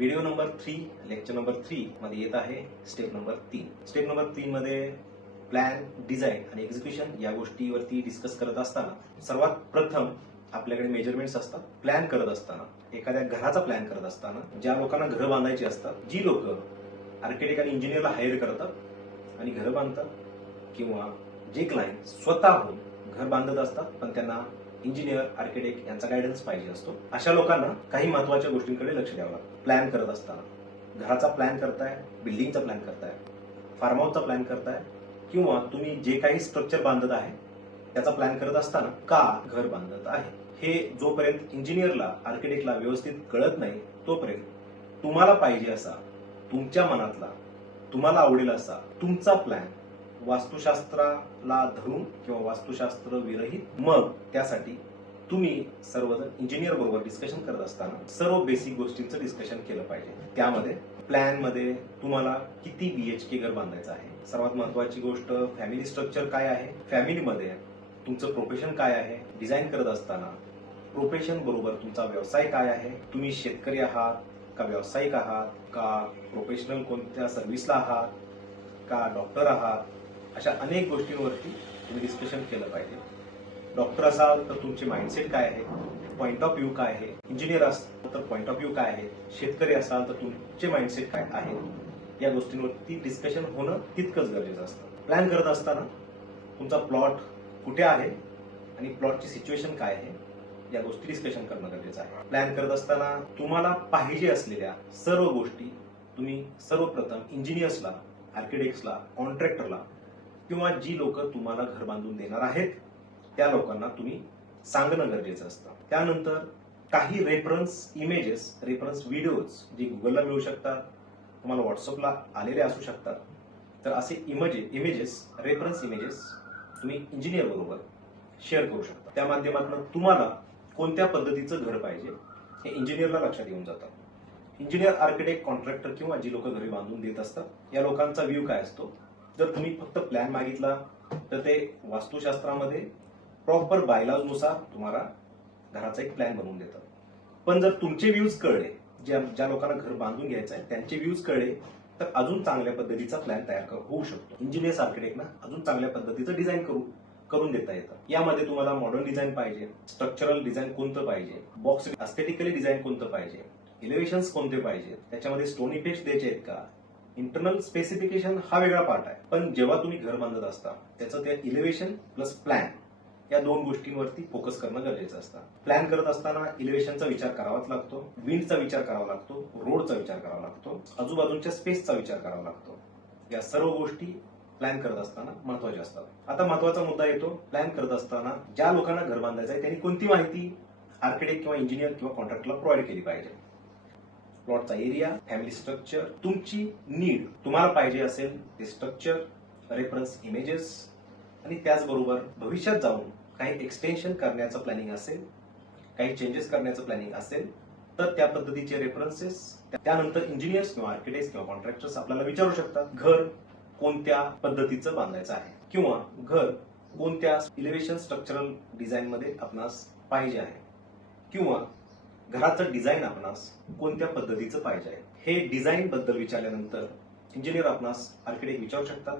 Video number 3 lecture number 3 मध्ये येत आहे स्टेप नंबर 3. स्टेप नंबर 3 मध्ये प्लॅन, डिझाईन आणि एक्झिक्युशन या गोष्टीवरती डिस्कस करत असताना सर्वात प्रथम आपल्याकडे मेजरमेंट्स असतात. प्लॅन करत असताना, एखाद्या घराचा प्लॅन करत असताना ज्या लोकांना घरं बांधायची असतात, जी लोक आर्किटेक्ट आणि इंजिनियरला हायर करतात आणि घरं बांधतात, किंवा जे क्लायंट स्वतःहून घर बांधत असतात पण त्यांना इंजिनियर, आर्किटेक्ट यांचा गायडन्स पाहिजे असतो, अशा लोकांना काही महत्वाच्या गोष्टींकडे लक्ष द्यावं लागतं. प्लॅन करत असताना घराचा प्लॅन करताय, बिल्डिंगचा प्लॅन करताय, फार्म हाऊसचा प्लॅन करताय, किंवा तुम्ही जे काही स्ट्रक्चर बांधत आहे त्याचा प्लॅन करत असताना का घर बांधत आहे हे जोपर्यंत इंजिनियरला, आर्किटेक्टला व्यवस्थित कळत नाही तोपर्यंत तुम्हाला पाहिजे असा, तुमच्या मनातला, तुम्हाला आवडेल असा तुमचा प्लॅन वास्तुशास्त्राला धरून किंवा वास्तुशास्त्र विरहित, मग त्यासाठी तुम्ही सर्वजण इंजिनियर बरोबर डिस्कशन करत असताना सर्व बेसिक गोष्टींचं डिस्कशन केलं पाहिजे. त्यामध्ये प्लॅन मध्ये तुम्हाला किती BHK घर बांधायचं आहे, सर्वात महत्वाची गोष्ट फॅमिली स्ट्रक्चर काय आहे, फॅमिलीमध्ये तुमचं प्रोफेशन काय आहे, डिझाईन करत असताना प्रोफेशन बरोबर तुमचा व्यवसाय काय आहे, तुम्ही शेतकरी आहात का व्यावसायिक आहात का प्रोफेशनल कोणत्या सर्व्हिसला आहात का डॉक्टर आहात, अशा अनेक गोष्टींवरती तुम्ही डिस्कशन केलं पाहिजे. डॉक्टर असाल तर तुमचे माइंडसेट काय आहे, पॉइंट ऑफ व्ह्यू काय आहे, इंजिनियर असाल तर पॉइंट ऑफ व्ह्यू काय आहे, शेतकरी असाल तर तुमचे माइंडसेट काय आहे, या गोष्टींवरती डिस्कशन होणं तितकंच गरजेचं असतं. प्लॅन करत असताना तुमचा प्लॉट कुठे आहे आणि प्लॉटची सिच्युएशन काय आहे या गोष्टी डिस्कशन करणं गरजेचं आहे. प्लॅन करत असताना तुम्हाला पाहिजे असलेल्या सर्व गोष्टी तुम्ही सर्वप्रथम इंजिनियर्सला, आर्किटेक्ट्सला, कॉन्ट्रॅक्टरला किंवा जी लोक तुम्हाला घर बांधून देणार आहेत त्या लोकांना तुम्ही सांगणं गरजेचं असतं. त्यानंतर काही रेफरन्स इमेजेस, रेफरन्स व्हिडिओज जे गुगलला मिळू शकतात, तुम्हाला व्हॉट्सअपला आलेले असू शकतात, तर असे इमेजेस, रेफरन्स इमेजेस तुम्ही इंजिनियर बरोबर शेअर करू शकता. त्या माध्यमातून तुम्हाला कोणत्या पद्धतीचं घर पाहिजे हे इंजिनियरला लक्षात येऊन जातं. इंजिनियर, आर्किटेक्ट, कॉन्ट्रॅक्टर किंवा जी लोक घरी बांधून देत असतात या लोकांचा व्ह्यू काय असतो, जर तुम्ही फक्त प्लॅन मागितला तर ते वास्तुशास्त्रामध्ये प्रॉपर बायलॉज नुसार तुम्हाला घराचा एक प्लॅन बनवून देतात. पण जर तुमचे व्ह्यूज कळले, ज्या लोकांना घर बांधून घ्यायचं आहे त्यांचे व्ह्यूज कळले तर अजून चांगल्या पद्धतीचा प्लॅन तयार होऊ शकतो. इंजिनियर, आर्किटेक्टना अजून चांगल्या पद्धतीचं डिझाईन करून देता येतं. यामध्ये तुम्हाला मॉडर्न डिझाईन पाहिजे, स्ट्रक्चरल डिझाईन कोणतं पाहिजे, बॉक्स एस्थेटिकली डिझाईन कोणतं पाहिजे, इलेव्हेशन्स कोणते पाहिजे, त्याच्यामध्ये स्टोन इफेक्ट्स द्यायचे आहेत का, इंटरनल स्पेसिफिकेशन हा वेगळा पार्ट आहे. पण जेव्हा तुम्ही घर बांधत असता त्याचं त्या इलेव्हेशन प्लस प्लॅन या दोन गोष्टींवरती फोकस करणं गरजेचं असतं. प्लॅन करत असताना इलेव्हेशनचा विचार करावाच लागतो, विंडचा विचार करावा लागतो, रोडचा विचार करावा लागतो, आजूबाजूच्या स्पेसचा विचार करावा लागतो. या सर्व गोष्टी प्लॅन करत असताना महत्वाच्या असतात. आता महत्वाचा मुद्दा येतो, प्लॅन करत असताना ज्या लोकांना घर बांधायचं आहे त्यांनी कोणती माहिती आर्किटेक्ट किंवा इंजिनियर किंवा कॉन्ट्रॅक्टरला प्रोव्हाइड केली पाहिजे. प्लॉटचा एरिया, फॅमिली स्ट्रक्चर, तुमची नीड, तुम्हाला पाहिजे असेल ते स्ट्रक्चर, रेफरन्स इमेजेस, आणि त्याचबरोबर भविष्यात जाऊन काही एक्सटेन्शन करण्याचं प्लॅनिंग असेल, काही चेंजेस करण्याचं प्लॅनिंग असेल तर त्या पद्धतीचे रेफरन्सेस. त्यानंतर इंजिनियर्स किंवा आर्किटेक्ट किंवा कॉन्ट्रॅक्टर्स आपल्याला विचारू शकतात घर कोणत्या पद्धतीचं बांधायचं आहे किंवा घर कोणत्या इलेव्हेशन स्ट्रक्चरल डिझाईन मध्ये आपणास पाहिजे आहे किंवा घराचं डिझाईन आपणास कोणत्या पद्धतीचं पाहिजे आहे. हे डिझाईन बद्दल विचारल्यानंतर इंजिनियर आपणास, आर्किटेक्ट विचारू शकतात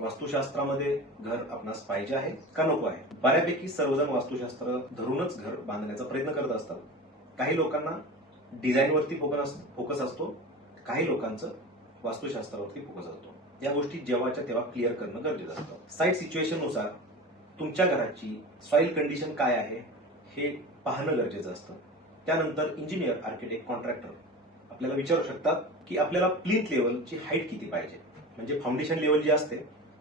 वास्तुशास्त्रामध्ये घर आपणास पाहिजे आहे का नको आहे. बऱ्यापैकी सर्वजण वास्तुशास्त्र धरूनच घर बांधण्याचा प्रयत्न करत असतात. काही लोकांना डिझाईनवरती फोकस असतो, काही लोकांचं वास्तुशास्त्रावरती फोकस असतो. या गोष्टी जेव्हाच्या तेव्हा क्लिअर करणं गरजेचं असतं. साईट सिच्युएशन नुसार तुमच्या घराची सॉइल कंडिशन काय आहे हे पाहणं गरजेचं असतं. त्यानंतर इंजिनियर, आर्किटेक्ट, कॉन्ट्रॅक्टर आपल्याला विचारू शकतात की आपल्याला प्लिंथ लेवलची हाईट किती पाहिजे, म्हणजे फाउंडेशन लेवल जी असते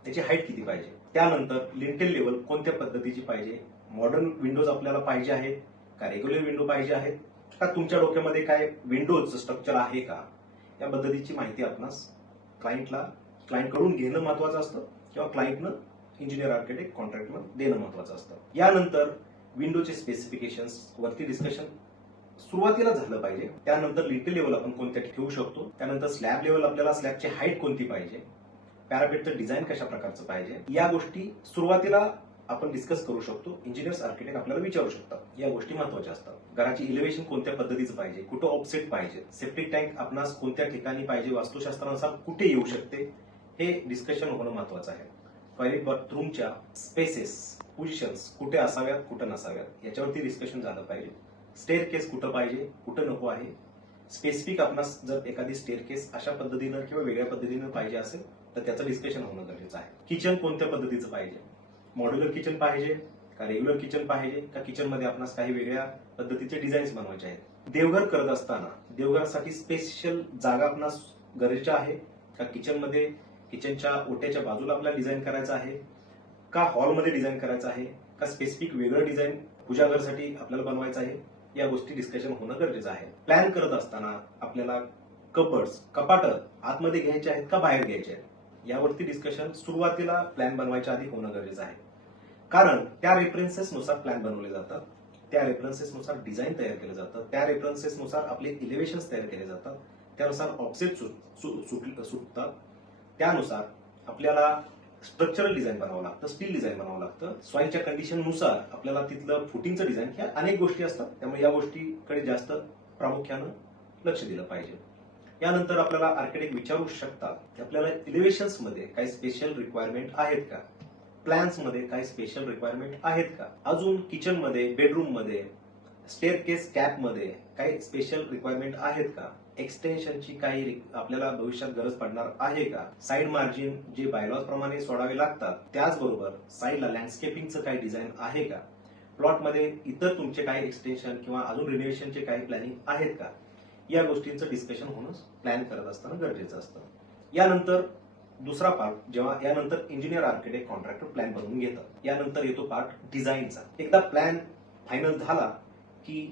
त्याची हाईट किती पाहिजे. त्यानंतर लिंटेल लेवल कोणत्या पद्धतीची पाहिजे, मॉडर्न विंडोज आपल्याला पाहिजे आहेत का, रेग्युलर विंडो पाहिजे आहेत का, तुमच्या डोक्यामध्ये काय विंडोज स्ट्रक्चर आहे का, या पद्धतीची माहिती आपणास क्लायंटकडून घेणं महत्वाचं असतं किंवा क्लायंटनं इंजिनियर, आर्किटेक्ट, कॉन्ट्रॅक्टनं देणं महत्वाचं असतं. यानंतर विंडोचे स्पेसिफिकेशन्स वरती डिस्कशन सुरुवातीला झालं पाहिजे. त्यानंतर लिंटेल लेवल आपण कोणत्या ठेवू शकतो, त्यानंतर स्लॅब लेवल आपल्याला स्लॅबची हाईट कोणती पाहिजे, पॅरापेटचं डिझाईन कशा प्रकारचं पाहिजे, या गोष्टी सुरुवातीला आपण डिस्कस करू शकतो. इंजिनियर्स आर्किटेक्ट आपल्याला विचारू शकतात. या गोष्टी महत्वाच्या असतात. घराची इलिव्हेशन कोणत्या पद्धतीचं पाहिजे, कुठं ऑफसेट पाहिजे, सेप्टिक टँक आपणास कोणत्या ठिकाणी पाहिजे, वास्तुशास्त्रानुसार कुठे येऊ शकते, हे डिस्कशन होणं महत्वाचं आहे. टॉयलेट बाथरूमच्या स्पेसेस, पोझिशन्स कुठे असाव्यात, कुठं नसाव्यात, याच्यावरती डिस्कशन झालं पाहिजे. स्टेअर केस कुठं पाहिजे, कुठं नको आहे. स्पेसिफिक आपणास जर एखादी स्टेअर केस अशा पद्धतीनं किंवा वेगळ्या पद्धतीनं पाहिजे असेल तर त्याचं डिस्कशन होणं गरजेचं आहे. किचन कोणत्या पद्धतीचं पाहिजे, मॉड्युलर किचन पाहिजे का रेग्युलर किचन पाहिजे का किचन मध्ये आपणास काही वेगळ्या पद्धतीचे डिझाईन्स बनवायचे आहेत. देवघर करत असताना देवघरासाठी स्पेशल जागा आपणास गरजेची आहे का किचन मध्ये किचनच्या ओट्याच्या बाजूला आपल्याला डिझाईन करायचं आहे का हॉलमध्ये डिझाईन करायचं आहे का स्पेसिफिक वेगळं डिझाईन पूजाघरसाठी आपल्याला बनवायचं आहे. या गोष्टी डिस्कशन होणं गरजेचं आहे. प्लॅन करत असताना आपल्याला कबर्ड्स, कपाट आतमध्ये घ्यायचे आहेत का बाहेर घ्यायचे आहेत, यावरती डिस्कशन सुरुवातीला प्लॅन बनवायच्या आधी होणं गरजेचं आहे. कारण त्या रेफरन्सेसनुसार प्लॅन बनवले जातात, त्या रेफरन्सेसनुसार डिझाईन तयार केलं जातं, त्या रेफरन्सेसनुसार आपले इलिव्हेशन्स तयार केले जातात, त्यानुसार ऑफसेट सुटतात, त्यानुसार आपल्याला स्ट्रक्चरल डिझाईन बनावं लागतं, स्टील डिझाईन बनावं लागतं. सॉइलच्या कंडिशननुसार आपल्याला तिथलं फुटिंगचं डिझाईन, ह्या अनेक गोष्टी असतात. त्यामुळे या गोष्टीकडे जास्त प्रामुख्यानं लक्ष दिलं पाहिजे. यानंतर आपल्याला आर्किटेक्ट विचारू शकतात की आपल्याला इलिव्हेशन्स मध्ये काही स्पेशल रिक्वायरमेंट आहेत का, प्लॅन्स मध्ये काही स्पेशल रिक्वायरमेंट आहेत का, अजून किचन मध्ये, बेडरूम मध्ये, स्टेअर केस कॅप मध्ये काही स्पेशल रिक्वायरमेंट आहेत का, एक्सटेन्शनची काही आपल्याला भविष्यात गरज पडणार आहे का, साईड मार्जिन जे बायलॉज प्रमाणे सोडावे लागतात, त्याचबरोबर साईडला लँडस्केपिंगचं काही डिझाईन आहे का, प्लॉटमध्ये इतर तुमचे काही एक्सटेन्शन किंवा अजून रिनोव्हेशनचे काही प्लॅनिंग आहेत का, या गोष्टींचं डिस्कशन होणं प्लॅन करत असताना गरजेचं असतं. यानंतर दुसरा पार्ट, जेव्हा यानंतर इंजिनियर आर्किटेक्ट कॉन्ट्रॅक्टर प्लॅन बनवून घेतात, यानंतर येतो पार्ट डिझाईनचा. एकदा प्लॅन फायनल झाला की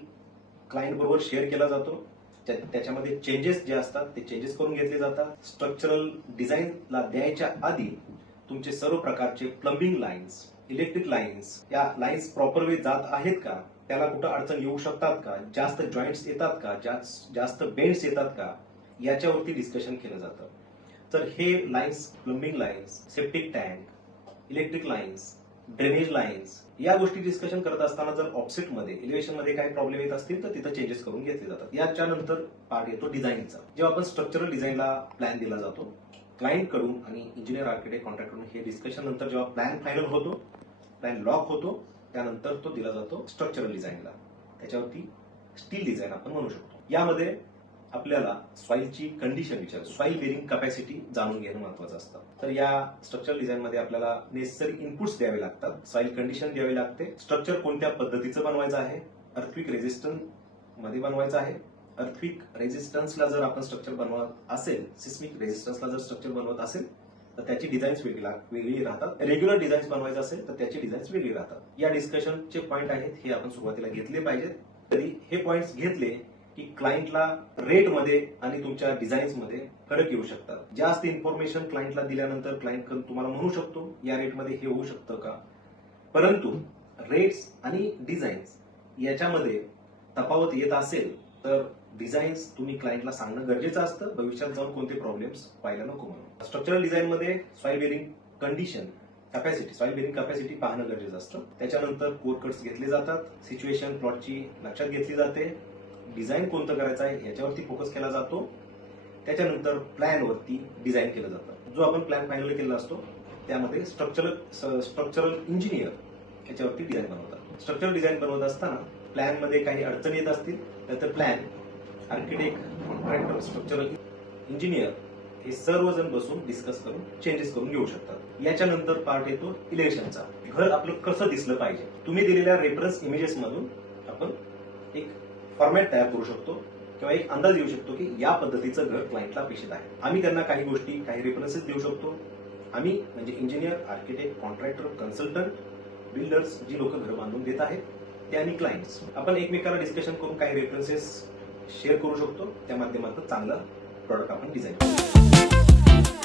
क्लायंट बरोबर शेअर केला जातो. त्याच्यामध्ये चेंजेस जे असतात ते चेंजेस करून घेतले जातात. स्ट्रक्चरल डिझाईनला द्यायच्या आधी तुमचे सर्व प्रकारचे प्लंबिंग लाईन्स, इलेक्ट्रिक लाईन्स, या लाईन्स प्रॉपर वे जात आहेत का, त्याला कुठं अडचण येऊ शकतात का, जास्त जॉईंट्स येतात का, जास्त बेंड्स येतात का, याच्यावरती डिस्कशन केलं जातं. तर हे lines, plumbing lines, septic tank, electric lines, drainage lines, या गोष्टी डिस्कशन करत असताना जर ऑफसेटमध्ये, इलिव्हेशन मध्ये काही प्रॉब्लेम येत असतील तर तिथं चेंजेस करून घेतले जातात. याच्यानंतर पार्ट येतो डिझाईनचा. जेव्हा आपण स्ट्रक्चरल डिझाईनला प्लॅन दिला जातो क्लायंट कडून आणि इंजिनियर आर्किटेक्ट कॉन्ट्रॅक्ट कडून, हे डिस्कशन नंतर जेव्हा प्लॅन फायनल होतो, प्लॅन लॉक होतो, त्यानंतर तो दिला जातो स्ट्रक्चरल डिझाईनला. त्याच्यावरती स्टील डिझाईन आपण म्हणू शकतो. यामध्ये आपल्याला सॉइलची कंडिशन विचार, सॉइल बेरिंग कॅपॅसिटी जाणून घेणं महत्वाचं असतं. तर या स्ट्रक्चरल डिझाईन मध्ये आपल्याला नेसेसरी इनपुट्स द्यावे लागतात, सॉइल कंडिशन द्यावी लागते, स्ट्रक्चर कोणत्या पद्धतीचं बनवायचं आहे, अर्थक्विक रेझिस्टन्स मध्ये बनवायचं आहे. अर्थक्विक रेझिस्टन्सला जर आपण स्ट्रक्चर बनवत असेल, सिस्मिक रेझिस्टन्सला जर स्ट्रक्चर बनवत असेल तर त्याची डिझाईन्स वेगळी राहतात. रेग्युलर डिझाईन्स बनवायचं असेल तर त्याची डिझाईन्स वेगळी राहतात. या डिस्कशनचे पॉईंट आहेत हे आपण सुरुवातीला घेतले पाहिजेत. तरी हे पॉईंट्स घेतले की क्लायंटला रेटमध्ये आणि तुमच्या डिझाईन्समध्ये फरक येऊ शकतात. जास्त इन्फॉर्मेशन क्लायंटला दिल्यानंतर क्लायंट तुम्हाला म्हणू शकतो या रेटमध्ये हे होऊ शकतं का, परंतु रेट्स आणि डिझाईन्स याच्यामध्ये तफावत येत असेल तर डिझाईन्स तुम्ही क्लायंटला सांगणं गरजेचं असतं, भविष्यात जाऊन कोणते प्रॉब्लेम्स व्हायला नको म्हणून. स्ट्रक्चरल डिझाईन मध्ये soil bearing condition, capacity, soil bearing capacity पाहणं गरजेचं असतं. त्याच्यानंतर कोर कट्स घेतले जातात, सिच्युएशन प्लॉटची लक्षात घेतली जाते, डिझाईन कोणतं करायचं आहे याच्यावरती फोकस केला जातो. त्याच्यानंतर प्लॅन वरती डिझाईन केलं जातं. जो आपण प्लॅन फायनल केलेला असतो त्यामध्ये स्ट्रक्चरल इंजिनियर याच्यावरती डिझाईन बनवतात. स्ट्रक्चरल डिझाईन बनवत असताना प्लॅन मध्ये काही अडचणी येत असतील तर plan, architect, contractor, structural engineer हे सर्वजण बसून डिस्कस करून चेंजेस करून घेऊ शकतात. याच्यानंतर पार्ट येतो इलेक्शनचा. घर आपलं कसं दिसलं पाहिजे. तुम्ही दिलेल्या रेफरन्स इमेजेस मधून आपण एक फॉर्मॅट तयार करू शकतो किंवा एक अंदाज येऊ शकतो की या पद्धतीचं घर क्लायंटला अपेक्षित आहे. आम्ही त्यांना काही गोष्टी, काही रेफरन्सेस देऊ शकतो. आम्ही म्हणजे engineer, architect, contractor, consultant, builders, जी लोक घर बांधून देत आहेत ते आणि क्लायंट्स, आपण एकमेकाला डिस्कशन करून काही रेफरन्सेस शेअर करू शकतो. त्या माध्यमातून चांगलं प्रॉडक्ट आपण डिझाईन करू शकतो.